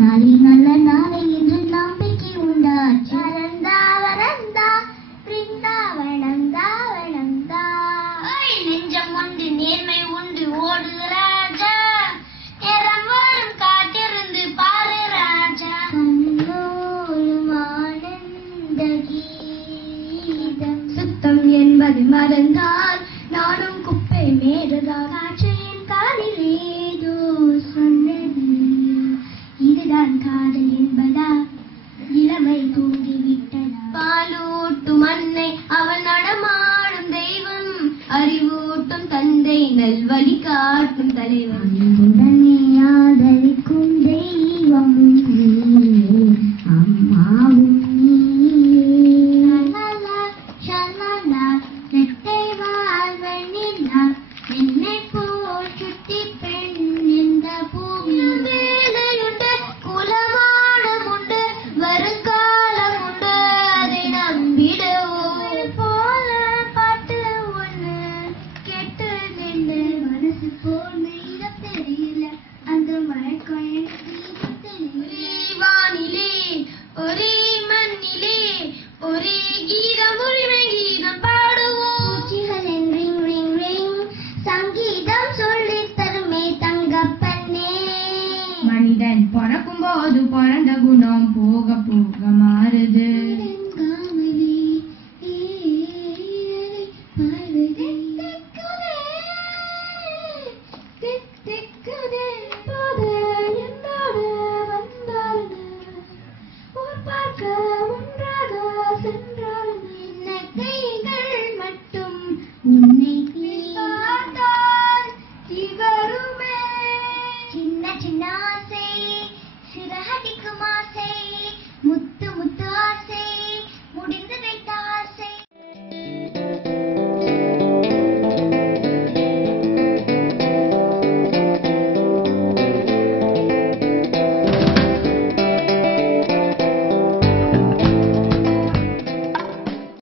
நாளை நல்ல நாளை என்று நம்பிக்கை உண்டாச்சு. வரந்தா வரந்தா பிருந்தாவனந்தா வனந்தா. நெஞ்சம் உண்டு நேர்மை உண்டு ஓடு ராஜா, நேரம் வரும் காத்திருந்து பாரு ராஜா. கண்ணோடும் ஆனந்த கீதம். சுத்தம் என்பது மறந்தால் நானும் குப்பை மேடுதான். காற்றையின் காலில் ஏதோ சொன்னது, இதுதான் காதல் என்பதா? இளமை தூங்கிவிட்டதா? பாலூட்டும் அன்னை அவன் நடமாடும் தெய்வம், அறிவூட்டும் தந்தை நல்வழி காட்டும் தலைவன். உடனே ஆதரிக்கும் தெய்வம் அம்மாவும் என்னை போல் சுட்டி பெண் இந்த பூமி. வேலையுண்டு குலமானம் உண்டு வருங்காலம் உண்டு, அதை நம்பிடுவோம். போல பாட்டு ஒண்ணு கெட்டு நின்று மனசு போல் இட தெரியல, அந்த மயக்கம் எனக்கு தெரியல. வானிலே ஒரே மண்ணிலே ஒரே கீதம், உரிமை கீதம் பாடுவோம். சங்கீதம் சொல்லி தருமே தங்கப்பண்ணே. மனிதன் பிறக்கும் போது பிறந்த குணம் போக